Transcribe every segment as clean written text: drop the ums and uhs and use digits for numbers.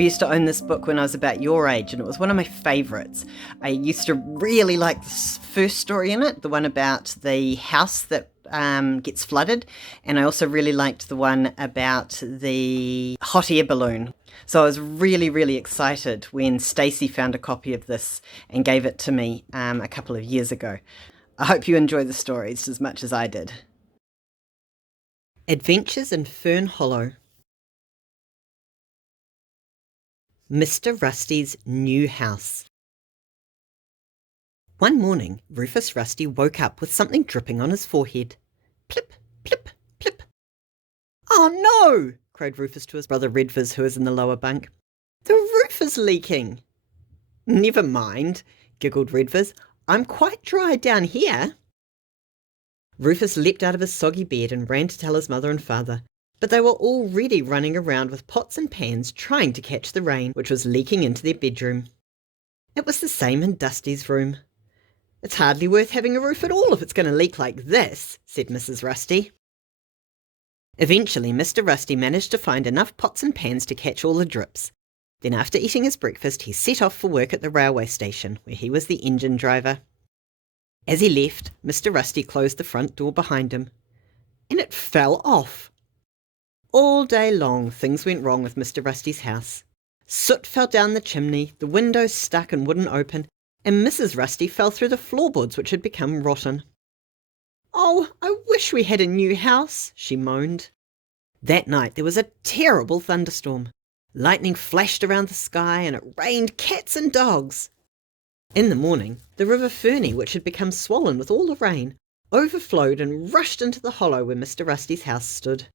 We used to own this book when I was about your age, and it was one of my favourites. I used to really like the first story in it, the one about the house that gets flooded, and I also really liked the one about the hot air balloon. So I was really, really excited when Stacey found a copy of this and gave it to me a couple of years ago. I hope you enjoy the stories as much as I did. Adventures in Fern Hollow. Mr. Rusty's new house. One morning, Rufus Rusty woke up with something dripping on his forehead. Plip, plip, plip. "Oh no!" cried Rufus to his brother Redvers, who was in the lower bunk. "The roof is leaking." "Never mind," giggled Redvers. "I'm quite dry down here." Rufus leapt out of his soggy bed and ran to tell his mother and father, but they were already running around with pots and pans trying to catch the rain, which was leaking into their bedroom. It was the same in Dusty's room. "It's hardly worth having a roof at all if it's going to leak like this," said Mrs. Rusty. Eventually, Mr. Rusty managed to find enough pots and pans to catch all the drips. Then after eating his breakfast, he set off for work at the railway station, where he was the engine driver. As he left, Mr. Rusty closed the front door behind him, and it fell off. All day long, things went wrong with Mr. Rusty's house. Soot fell down the chimney, the windows stuck and wouldn't open, and Mrs. Rusty fell through the floorboards, which had become rotten. "Oh, I wish we had a new house," she moaned. That night there was a terrible thunderstorm. Lightning flashed around the sky, and it rained cats and dogs. In the morning, the river Ferny, which had become swollen with all the rain, overflowed and rushed into the hollow where Mr. Rusty's house stood.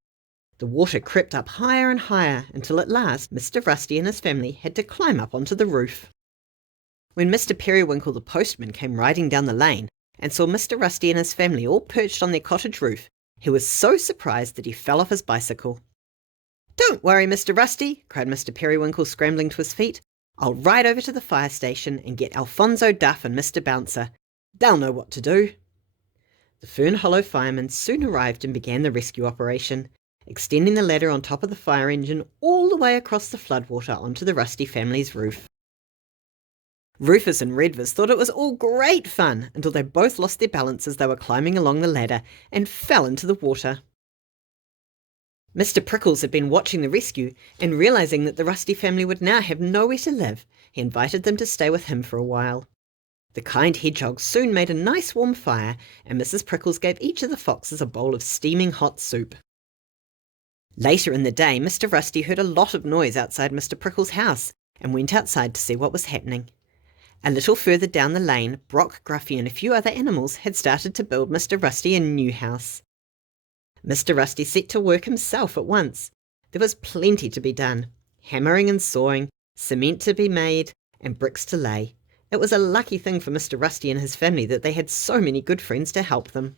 The water crept up higher and higher until at last Mr. Rusty and his family had to climb up onto the roof. When Mr. Periwinkle the postman came riding down the lane and saw Mr. Rusty and his family all perched on their cottage roof, he was so surprised that he fell off his bicycle. "Don't worry, Mr. Rusty," cried Mr. Periwinkle, scrambling to his feet. "I'll ride over to the fire station and get Alfonso Duff and Mr. Bouncer. They'll know what to do." The Fern Hollow firemen soon arrived and began the rescue operation, extending the ladder on top of the fire engine all the way across the floodwater onto the Rusty family's roof. Rufus and Redvers thought it was all great fun until they both lost their balance as they were climbing along the ladder and fell into the water. Mr. Prickles had been watching the rescue, and realising that the Rusty family would now have nowhere to live, he invited them to stay with him for a while. The kind hedgehog soon made a nice warm fire, and Mrs. Prickles gave each of the foxes a bowl of steaming hot soup. Later in the day, Mr. Rusty heard a lot of noise outside Mr. Prickles' house, and went outside to see what was happening. A little further down the lane, Brock, Gruffy and a few other animals had started to build Mr. Rusty a new house. Mr. Rusty set to work himself at once. There was plenty to be done. Hammering and sawing, cement to be made, and bricks to lay. It was a lucky thing for Mr. Rusty and his family that they had so many good friends to help them.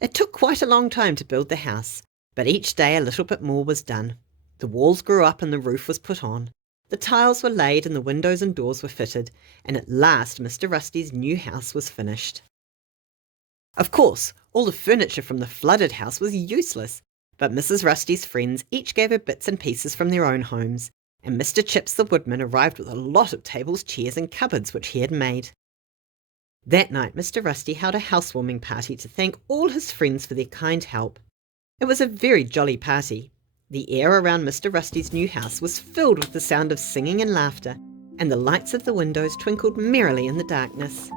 It took quite a long time to build the house, but each day a little bit more was done. The walls grew up and the roof was put on. The tiles were laid and the windows and doors were fitted, and at last Mr. Rusty's new house was finished. Of course, all the furniture from the flooded house was useless, but Mrs. Rusty's friends each gave her bits and pieces from their own homes, and Mr. Chips the woodman arrived with a lot of tables, chairs and cupboards which he had made. That night Mr. Rusty held a housewarming party to thank all his friends for their kind help. It was a very jolly party. The air around Mr. Rusty's new house was filled with the sound of singing and laughter, and the lights of the windows twinkled merrily in the darkness.